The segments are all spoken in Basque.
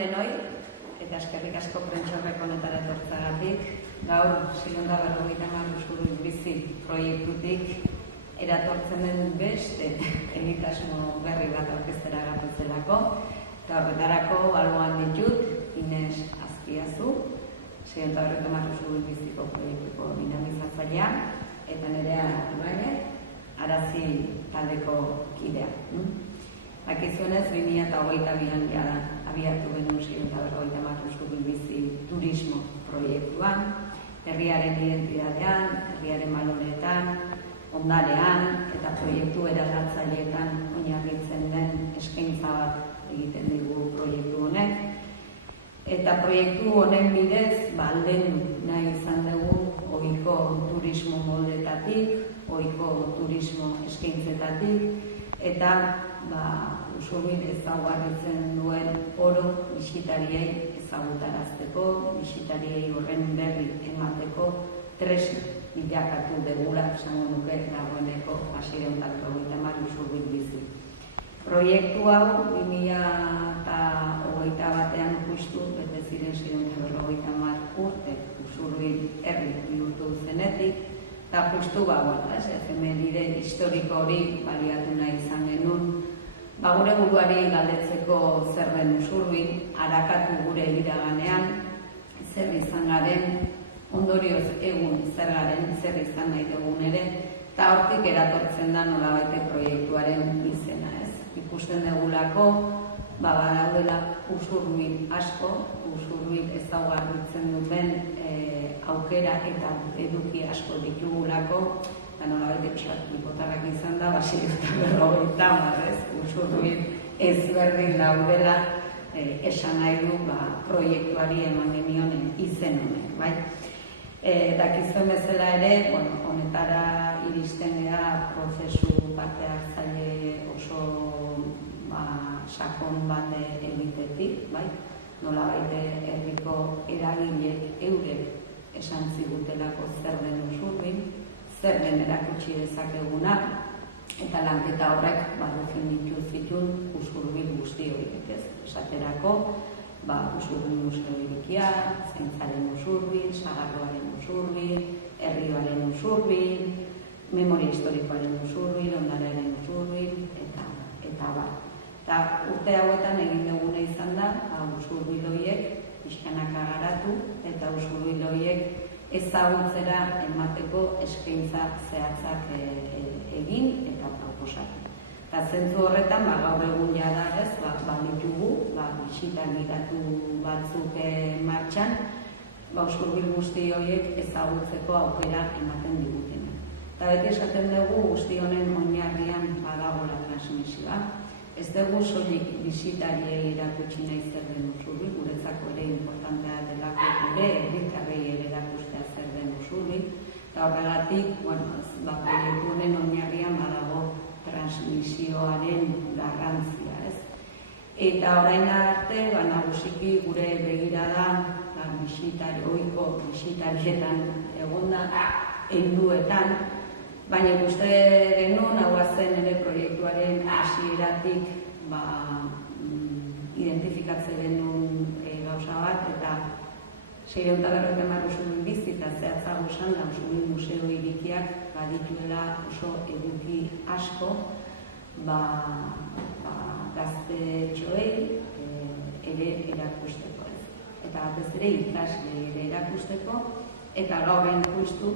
denoi, eta eskerrik asko prentsaurreko honetara etortzeagatik. Gaur 650 Usurbil bizi proiektutik eratortzen den beste egitasmo berri bat aurkeztera gatzelako. Eta horretarako alboan ditut Ines Azpiazu, 650 Usurbil biziko proiektuko dinamizatzailea, eta Nerea Ibañez, Arazi taldeko kidea. Akizionez, 2022an abiatu genuen 650 Usurbil bizi turismo proiektuan, herriaren identidadean, herriaren baloreetan, ondarean eta proiektu eraldatzaileetan oinarritzen den eskaintza bat egiten digu proiektu honek. Eta proiektu honen bidez, aldendu nahi izan dugu ohiko turismo moldetatik, ohiko turismo eskaintzetatik, eta Usurbil ezaugarritzen duen oro bisitariei ezagutarazteko, bisitariei horren berri emateko tresna bilakatu degula, esango nuke dagoeneko 650 Usurbil bizi. Proiektu hau 2021an justu bete ziren 650 urte Usurbil herri bihurtu zenetik, eta justu efemeride historiko hori baliatu nahi izan genuen, gure buruari galdetzeko zer den Usurbil, arakatu gure iraganean, zer izan garen, ondorioz egun zer garen, zer izan nahi dugun ere, eta hortik eratortzen da nolabaite proiektuaren izena, ez? Ikusten dugulako, badaudela Usurbil asko, Usurbil ezaugarritzen duten aukera eta eduki asko ditugulako, eta nolabaite pipotarrak izan da, 650, Usurbil ezberdin daudela, esan nahi du proiektuari eman genionen izen honek, bai? Dakizuen bezala ere, honetara iristen gara prozesu parte hartzaile oso sakon bat egitetik, bai? Nolabait herriko eragile eurek esan zigutelako zer den Usurbil, zer den erakutsi dezakeguna, eta lanketa horrek definitu zituen Usurbil guzti horiek, ez? Esaterako, Usurbil museo irikia, zaintzaren Usurbil, sagarroaren Usurbil, herrioaren Usurbil, memoria historikoaren Usurbil, ondarearen Usurbil, eta bar. Eta urte hauetan egin duguna izan da, Usurbil horiek pixkanaka garatu, eta Usurbil horiek ezagutzera emateko eskaintza zehatzak egin eta proposatu. Eta zentzu horretan, gaur egun jada ez, ditugu, bisitan gidatu batzuk martxan, Usurbil guzti horiek ezagutzeko aukera ematen digutena. Eta beti esaten dugu guzti honen oinarrian badagoela transmisioa. Ez dugu soilik bisitariei erakutsi nahi zer den Usurbil, guretzako ere importantea delako gure herritarrei ere erakustea zer den Usurbil, eta horregatik, proiektu honen oinarrian badago transmisioaren garrantzia, ez? Eta orain arte, nagusiki gure begirada ohiko bisitarietan egonda, helduetan, baina ikuste genuen, hau zen ere proiektuaren hasieratik identifikatzen genuen gauza bat, eta 650 Usurbil bizi eta zehatzago esan da Usurbil museo irikiak badituela oso eduki asko gaztetxoei ere erakusteko, ez? Eta batez ere ikasle ere erakusteko, eta gaurren justu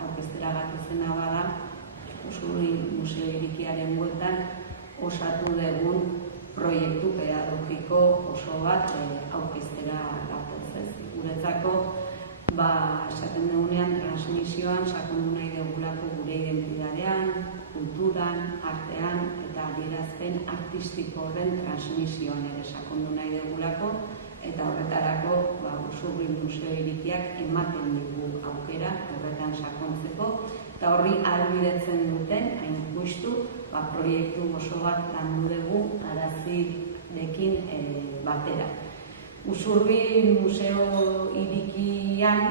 aurkeztera gatuzena bada Usurbil museo irikiaren bueltan osatu dugun proiektu pedagogiko oso bat aurkeztera gatoz, ez? Guretzako, esaten dugunean transmisioan sakondu nahi dugulako gure identidadean, kulturan, artean eta adierazpen artistiko horren transmisioan ere sakondu nahi dugulako, eta horretarako Usurbil museo irikiak ematen digu aukera horretan sakontzeko, eta horri ahalbidetzen duten, hain justu, proiektu oso bat landu dugu Arazirekin batera. Usurbil museo irikian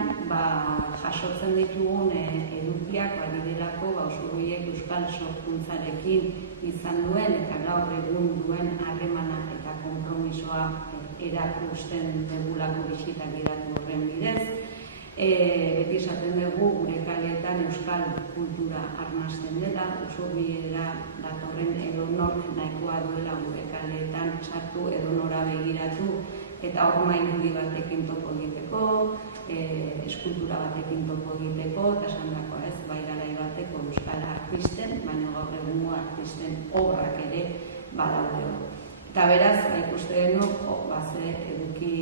jasotzen ditugun edukiak badidelako Usurbilek euskal sorkuntzarekin izan duen eta gaur egun duen harremana eta konpromisoa erakusten dugulako bisitak gidatu horren bidez. Beti esaten dugu gure kaleetan euskal kultura arnasten dela, Usurbilera datorren edonork nahikoa duela gure kaleetan sartu edonora begiratu eta horma irudi batekin topo egiteko, eskultura batekin topo egiteko, eta esan dakoa ez, bai garai bateko euskal artisten, baina gaur egungo artisten obrak ere badaude. Eta beraz, ikuste denu, ze eduki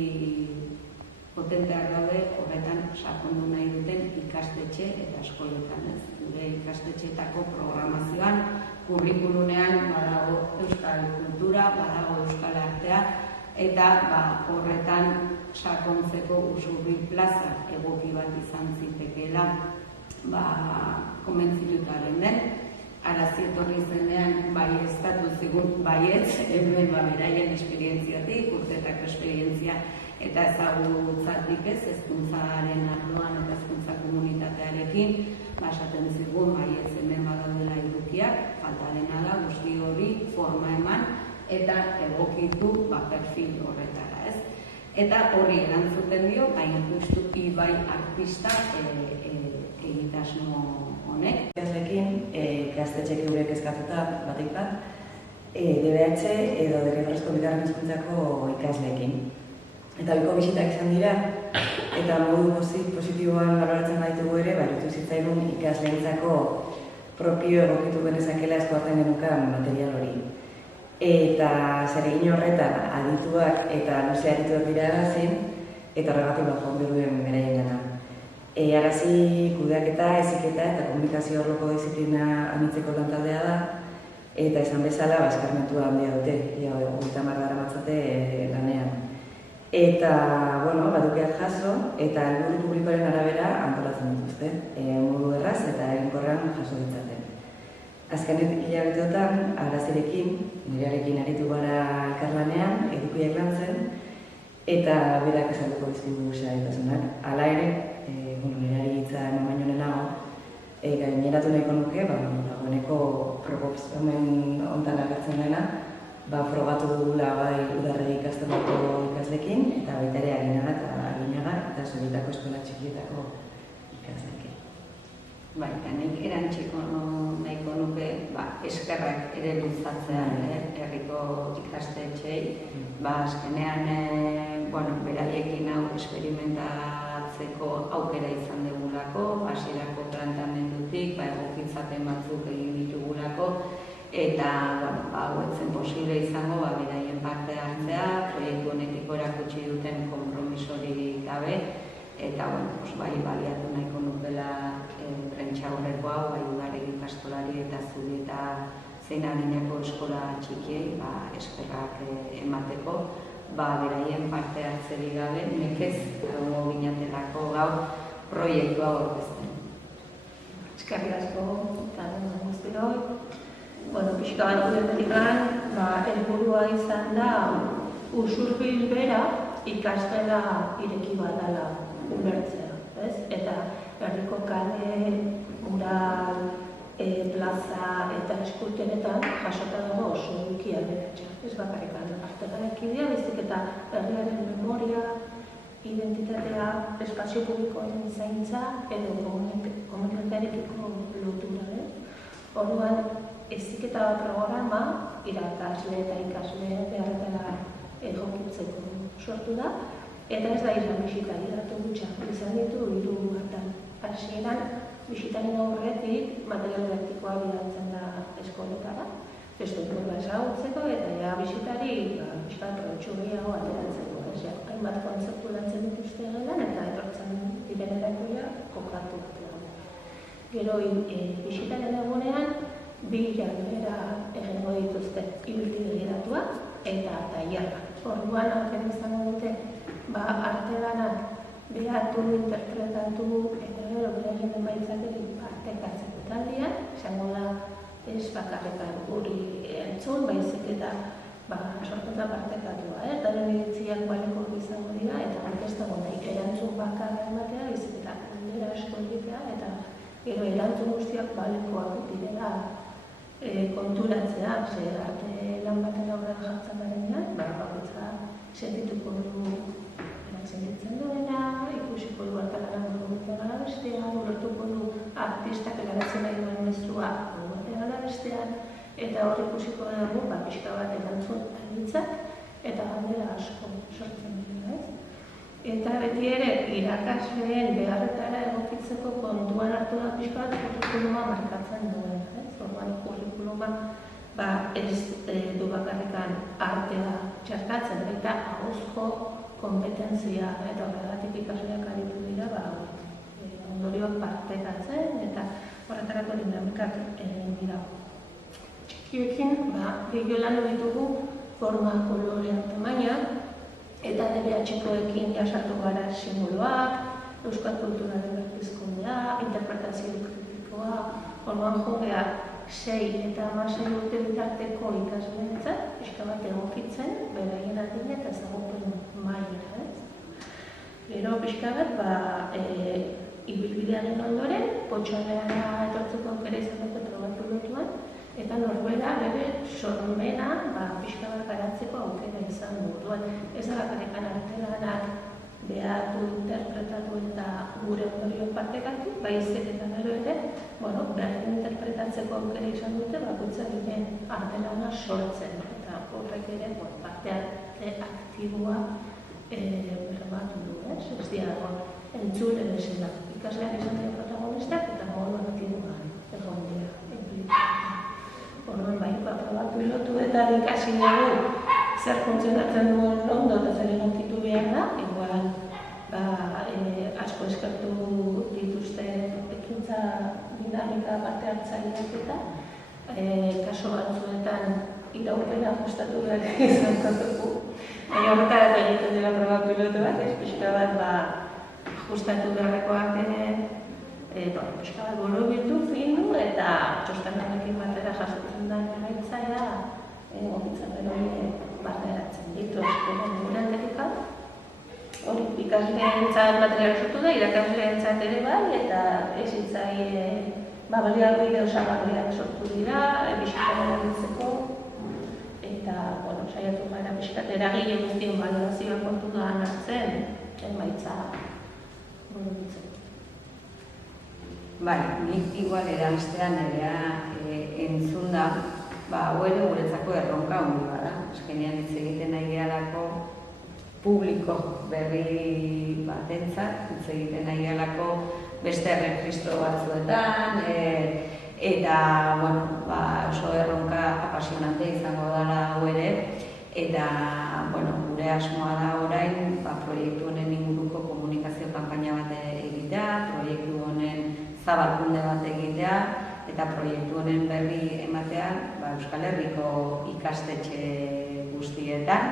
potenteak daude horretan sakondu nahi duten ikastetxe eta eskoletan ez. Gure ikastetxeetako programazioan, kurrikulunean badago euskal kultura, badago euskal artea, eta horretan sakontzeko Usurbil plaza egoki bat izan zitekeela konbentzitutaren den. Arazi etorri zenean baieztatu zigun baietz, hemen beraien esperientziatik, urteetako esperientzia eta ezagutzatik ez, hezkuntzaren arloan eta hezkuntza komunitatearekin, esaten zigun baietz hemen badaudela edukiak, falta dena da guzti hori forma eman eta egokitu perfil horretara ez. Eta hori erantzuten dio, justuki bai artista egitasmo honek. Ikasleekin, ikastetxek eurek eskatuta batik bat, DBH edo derrigorrezko bigarren hezkuntzako ikasleekin. Eta biko bisitak izan dira, eta modu positiboan baloratzen baitugu ere, iruditu zitzaigun ikasleentzako propio egokitu genezakela eskuartean genukan material hori. Eta zeregin horretan adituak eta luze adituak dira agazin, eta horregatik joan behar beraien gana. Arazi kudeaketa, heziketa eta komunikazio arloko diziplina anitzeko lantaldea da, eta esan bezala eskarmentua handia dute, 30 daramatzate lanean. Eta, badukeak jaso, eta helburu publikoaren arabera antolatzen dituzte, modu erraz eta eginkorrean jaso ditzaten. Azkenetik hilabeteotan, arazirekin, nirearekin aritu gara elkarlanean, edukiak lantzen, eta berak esalduko dizkigu xahetasunak. Hala ere, nireari hitza eman baino lehenago, gaineratu nahiko nuke, dagoeneko proposamen hontan agertzen dena, frogatu dugula bai Udarregi ikastelako ikaslekin, eta baita ere Aginaga eta Zubietako eskola txikietako ikaslekin. Eta nik erantziko nahiko nuke eskerrak ere luzatzea herriko ikastetxeei, azkenean beraiekin hau experimentatzeko aukera izan dugulako, hasierako plantamendutik, egokitzapen batzuk egin ditugulako, eta hau etzen posible izango beraien parte hartzea, proiektu honekiko erakutsi duten konpromisorik gabe, eta baliatu nahiko nukela prentsa horreko hau, Udarregi ikastolari eta Zubieta zein Aginako eskola txikiei eskerrak emateko, beraien parte hartzerik gabe, nekez egongo ginatelako gaur proiektua aurkezten. Eskerrik asko, eta guztioi. Pixka bat guretik helburua izan da Usurbil bera ikastela ireki bat dela ulertzea. Eta herriko kale, mural, plaza eta eskulturetan jasota dago oso eduki aberatsa. Ez bakarrik artegarekidea, baizik eta herriaren memoria, identitatea, espazio publikoen zaintza edo komunitatearekiko lotura. Orduan, heziketa programa irakasle eta ikasle beharretara jokitzeko sortu da, eta ez da izan bisitari datu gutxa, izan ditu 3 hartan. Hasieran, bisitaren aurretik material didaktikoa bidaltzen da eskoletara, estruktura ezagutzeko eta bisitari proiektu gehiago ateratzeko. Hainbat kontzeptu lantzen dituzte gelan eta etortzen direnerako kokatu. Gero, bisitaren egunean, 2 jarduera egingo dituzte ibilbide gidatuak eta tailerrak. Orduan aurten izango dute arte lanak behatu, interpretatu eta gero beraien emaitzak partekatzeko taldean, izango da ez bakarrik guri entzun, baizik eta sortuta partekatua, eta iritziak baleko izango dira eta ez dago nahi erantzun bakarra ematea, baizik eta galdera asko egitea eta gero erantzun guztiak balekoak direla konturatzea, arte lan baten aurrean jartzen garenean, bakoitza sentituko du sentitzen duena, ikusiko du artelaran modu batean bestean, ulertuko du artistak erabiltzen nahi duen mezua modu batean bestean, eta hor ikusiko dugu pixka bat erantzun anitzak eta galdera asko sortzen dira, ez? Eta beti ere irakasleen beharretara egokitzeko kontuan hartu da pixka bat kurrikuluma markatzen duen, ez? Orduan kurrikuluma ez du bakarrikan artea txertatzen, eta ahozko kompetentzia eta horregatik ikasleak aritu dira ondorioak partekatzen eta horretarako dinamikak dira. Txikioekin gehiago lan ditugu forma, kolorea, tamaina eta DBH-koekin jasartu gara simboloak, euskal kulturaren berpizkundea, interpretazio kritikoa, orduan jogea 6 eta 16 urte bitarteko ikasleentzat, pixka bat egokitzen, beraien adin eta ezagupen mailara, ez? Gero pixka bat, ibilbidearen ondoren, potxoaneara etortzeko aukera izan dute probapilotuan, eta norbera bere sormena pixka bat garatzeko aukera izan du. Ez da bakarrikan artelanak behatu, interpretatu eta gure ondorioak partekatu, baizik eta gero ere, behar interpretatzeko aukera izan dute, bakoitzaren artelana sortzen, eta horrek ere parte aktiboa bermatu du, ez dira entzule bezala. Ikasleak izan dira protagonistak eta modu aktiboan egon dira. Orduan probatu pilotuetan ikasi dugu zer funtzionatzen duen ondo eta zer egokitu behar da, igual asko eskertu dituzte ekintza dinamika parte hartzaileak eta kaso batzuetan iraupena ajustatu behar izan dugu. Baina horretarako egiten dira proba pilotu bat, pixka bat ajustatu beharrekoak pixka bat borobildu, findu eta txostanarekin batera jasotzen da emaitzaia egokitzen hori barneratzen ditu eskola gure aldetik. Hori ikasleentzat material sortu da, irakasleentzat ere bai, eta ez hitzaile baliabide osagarriak sortu dira, pixkat erabiltzeko, eta saiatu gara pixkat eragile guztien balorazioa kontuan hartzen, emaitza borobiltzen. Bai, nik igual eranztean erea entzun da, huele guretzako erronka hundi bada. Eskenean hitz egiten nahi gehalako publiko berri batentzat, hitz egiten nahi gehalako beste erregistro batzuetan, eta oso erronka apasionante izango dela hau ere, eta gure asmoa da orain proiektu honen inguruko komunikazio kanpaina bat egitea, proiektu honen zabalkunde bat egitea, eta proiektu honen berri ematea Euskal Herriko ikastetxe guztietan.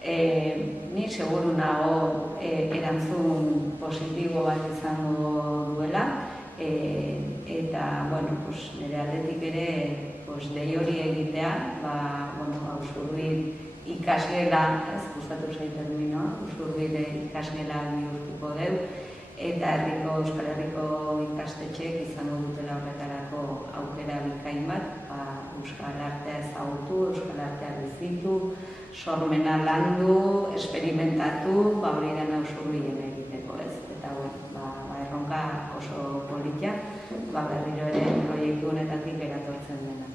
Ni seguru nago erantzun positibo bat izango duela, eta nire aldetik ere dei hori egitea, Usurbil ikasgela, ez gustatu zait terminoa, Usurbil ikasgela bihurtuko deu, eta Euskal Herriko ikastetxeek izango dutela horretarako aukera bikain bat, Euskal Artea ezagutu, Euskal Artea bizitu, sormena landu, esperimentatu, hori gana Usurbilen egiteko, ez? Eta erronka oso politia, berriro ere proiektu honetatik eratortzen dena.